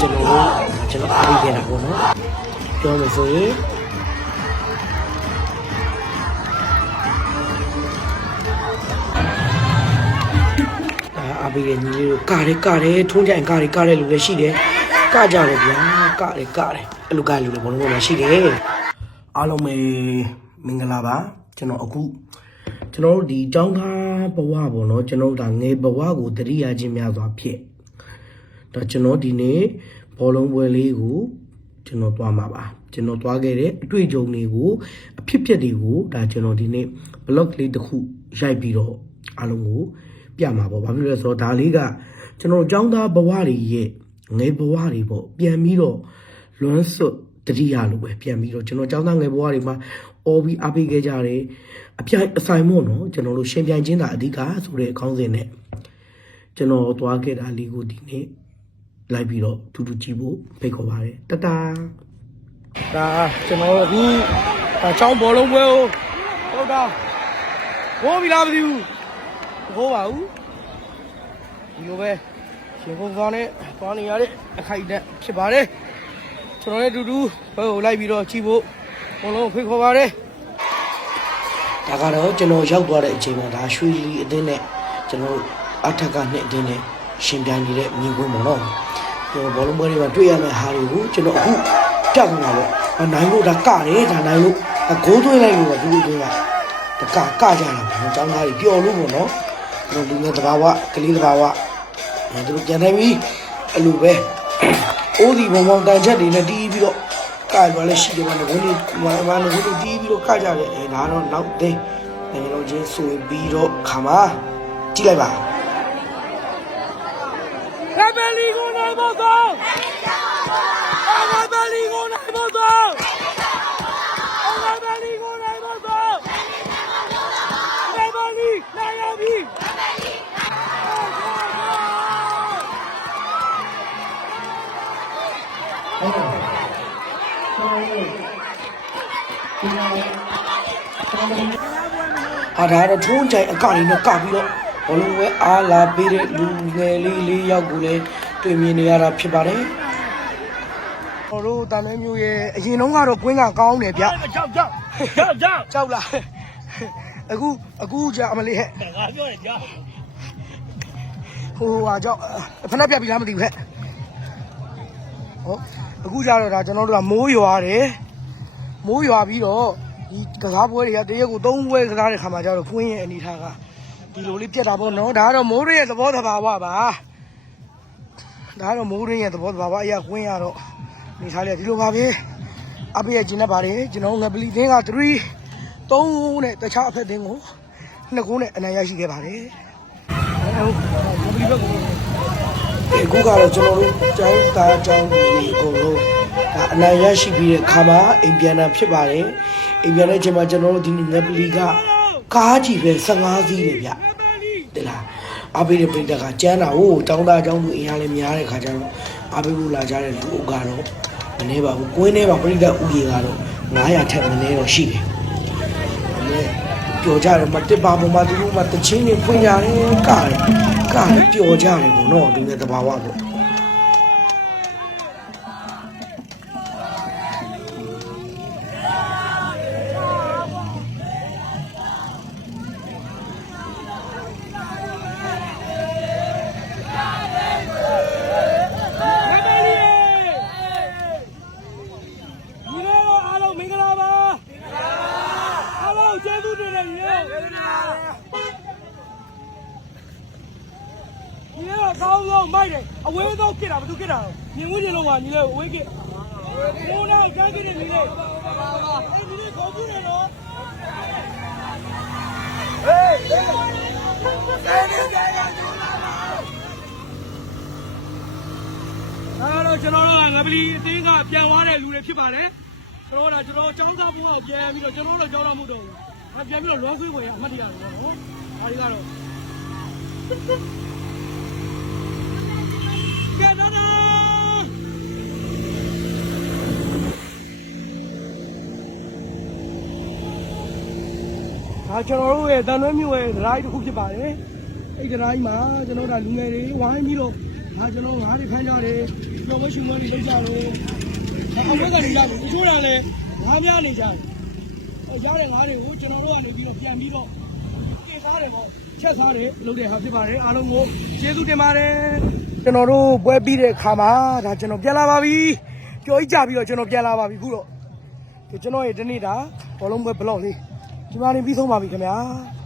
ကျွန်တော်အားပေးခဲ့တာပေါ့နော်ပြောမယ်ဆိုရင်အားပေးတဲ့ညီလေးတို့ကားတယ်ထုံးကြိုင်ကားတယ်လူလည်းရှိတယ်ကကြတယ်ဗျာကားတယ်အဲ့လိုကားလူလည်းဘုံလုံးမှာရှိတယ်အားလုံးပဲမင်္ဂလာပါကျွန်တော်တို့ဒီចောင်းသားဘဝပေါ့နော်ကျွန်တော်တို့ဒါငယ်ဘဝကိုတတိယချင်းများစွာဖြစ်တော့ကျွန်တော်ဒီနေ့ဘောလုံးပွဲလေးကိုကျွန်တော်သွားမှာပါကျွန်တော်သွားခဲ့တဲ့အတွေ့အကြုံတွေကိုအဖြစ်တွေကိုဒါကျွန်တော်ဒီနေ့ blog လေးတစ်ခုရိုက်ပြီးတော့အားလုံးကိုပြမှာပေါ့ဘာဖြစ်လဲဆိုတော့ဒါလေးကကျွန်တော်ចောင်းသားဘဝတွေရဲ့ငယ်ဘဝတွေပေါ့ပြန်ပြီးတော့လွမ်းစွတ်တတိယလိုပဲပြန်ပြီးတော့ကျွန်တော်ចောင်းသားငယ်ဘဝတွေမှာအော်ပြီးအားပေးခဲ့ကြတယ်အပြိုင်အဆိုင်မို့နော်ကျွန်တော်တို့ရှင်ပြိုင်ချင်းတာအဓိကဆိုတဲ့အကောင်းစဉ်နဲ့ကျွန်တော်သွားခဲ့တာလေးကိုဒီနေ့လိုက်ပြီးတော့တူတူကြည့်ဖို့ဖိတ်ခေါ်ပါတယ်တတာဒါကျွန်တော်အခုချောင်းဘောလုံးပွဲကိုဟုတ်တာဘိုးပြီလားမသိဘူးဘိုးပါဘူးဒီလိုပဲရှင်ဘုံကောင်းနဲ့ပေါင်းနေရတဲ့အခိုက်အတန့်ဖြစ်ပါတယ်ကျွန်တော်လည်းတူတူဘိုးကိုလိုက်ပြီးတော့ကြည့်ဖို့ဘုံလုံးဖိတ်ခေါ်ပါတယ်ဒါကတော့ကျွန်တော်ရောက်သွားတဲ့အချိန်မှာဒါရွှေလီအသင်းနဲ့ကျွန်တော်အထက်ကနှစ်အသင်းနဲ့ရှင်ပြိုင်နေတဲ့ညီကွန်းပေါ့နော်ကျွန်တော်ဘောလုံးပွဲတွေမှာတွေ့ရမယ့်ဟာတွေကိုကျွန်တော်အခုပြတ်နေတာပေါ့နိုင်လို့ဒါကတယ်ဒါနိုင်လို့ဂိုးသွင်းလိုက်လို့ဒီလိုသွင်းတာကကြတာပေါ့ကျောင်းသားတွေပျော်လို့ပေါ့နော်ကျွန်တော်လူငယ်တဘာဝကလေးတဘာဝသူတို့ပြန်နိုင်ပြီအဲ့လိုပဲအိုးဒီဘုံဘုံတန်ချက်တွေနဲ့တီးပြီးတော့ကကြလဲရှိတယ်ဗျာငွေလေးမနကိုတီးပြီးတော့ကကြတယ်အဲဒါတော့နောက်သိငယ်လုံးချင်းဆိုပြီးတော့ခါမှာကြည့်လိုက်ပါရဘယ်လီကိုနိုင်ဖို့တော့ရဘယ်လီကိုနိုင်ဖို့တော့ရဘယ်လီကိုနိုင်ဖို့တော့ရဘယ်လီနိုင်ရပြီဒါတော့ထုံးကြိုင်အကတွေနဲ့ကပြီးတော့ဘလုံးဝဲအားလာပေးတဲ့လူငယ်လေးယောက်ကိုလည်းတွေ့မြင်နေရတာဖြစ်ပါတယ်။ကျွန်တော်တို့တာမဲမျိုးရဲ့အရင်တုန်းကတော့ကွင်းကကောင်းတယ်ဗျ။ကြောက်လား။အခုကြာအမလေးဟဲ့။ငါပြောတယ်ကြာ။ဟိုဟာကြောက်ဖက်ပြတ်ပြီလားမသိဘူးဟဲ့။ဟောအခုကြာတော့ဒါကျွန်တော်တို့ကမိုးရွာတယ်။မိုးရွာပြီးတော့ဒီကစားပွဲတွေကတရက်ကို3ပွဲကစားတဲ့ခါမှာကျတော့ကွင်းရဲ့အနေထားကဒီလိုလေးပြတ်တာပေါ့နော်ဒါကတော့မိုးရင်းရဲ့သဘောတဘာဝပါဒါကတော့မိုးရင်းရဲ့သဘောတဘာဝအရာကွင်းရတော့နေထားလေဒီလိုပါပဲအပေးရကျင်းနေပါတယ်ကျွန်တော်ငပလီသင်းက3နဲ့တခြားအဖက်သင်းကို2ခုနဲ့အနိုင်ရရှိခဲ့ပါတယ်ဟုတ်ငပလီဘက်ကိုအခုကတော့ကျွန်တော်တို့ကျောင်းသားကျောင်းသူတွေအကုန်လုံးအနိုင်ရရှိပြီးတဲ့ခါမှာအိမ်ပြန်တာဖြစ်ပါတယ်အိမ်ပြန်တဲ့အချိန်မှာကျွန်တော်တို့ဒီငပလီကကားကြီးပဲ15စီးတယ်ဗျတဲ့လားအပေးတဲ့ပြည်ကကျန်းတာဟိုတောင်းသားကျောင်းသူအင်အားလည်းများတဲ့ခါကျတော့အပေးလို့လာကြတဲ့လူအုပ်ကတော့မနေပါဘူးကွင်းထဲမှာပြည်ကဥကြီးကတော့900ထက်မနည်းတော့ရှိတယ်ပျော်ကြတယ်မတစ်ပါပေါ်မှာသူတို့မှတချင်းတွေဖွင့်ကြတယ်ကလည်းပျော်ကြတယ်ပေါ့နော်ဒီနေ့တဘာဝပေါ့ကောင်းဆုံးမိုက်တယ်အဝေးဆုံးဖြစ်တာဘာလို့ဖြစ်တာမြင်ဝင်းနေလုံးကညီလေးအဝေးကဘိုးနာကန်းကြီးနေညီလေးအဲ့ဒီလေးခေါ်ပြနေတော့ဟေးအဲ့တော့ကျွန်တော်တို့ကငပလီအသေးကပြန်သွားတဲ့လူတွေဖြစ်ပါတယ်ကျွန်တော်တို့ចောင်းသားဘုံကိုပြန်ပြီးတော့ကျွန်တော်တို့ကြောက်တော့မှုတော့ပြန်ပြီးတော့လွမ်းခွေးဝင်ရအမှတ်တရတော့နော်ဒါတွေကတော့ကဲတော့ကျွန်တော်တို့ရဲ့တန်လွဲမြို့ရဲ့ဒရိုက်တစ်ခုဖြစ်ပါတယ်အဲ့ဒီဒရိုက်မှာကျွန်တော်တို့လူငယ်တွေဝိုင်းပြီးတော့ ဒါကျွန်တော်ငါးတွေခိုင်းကြတယ်ပျော်ပွဲရှင်ပွဲတွေလုပ်ကြတယ်အမေကနေရဘူးတချို့ကလည်းငါးများနေကြတယ်အဲရတဲ့ငါးတွေကိုကျွန်တော်တို့ကနေပြီးတော့ပြန်ပြီးတော့ပြင်စားတယ်ပေါ့ချက်စားတယ်လုပ်တဲ့ဟာဖြစ်ပါတယ်အားလုံးကိုကျေးဇူးတင်ပါတယ်ကျွန်တော်တို့ပွဲပြီးတဲ့အခါမှာဒါကျွန်တော်ပြန်လာပါပြီကြော်ကြီးကြပြီးတော့ကျွန်တော်ပြန်လာပါပြီခုတော့ကျွန်တော်ရဲ့ဒီနေ့ဒါဘောလုံးပွဲဘလော့လေးဒီမှာနေပြီးဆုံးပါပြီခင်ဗျာ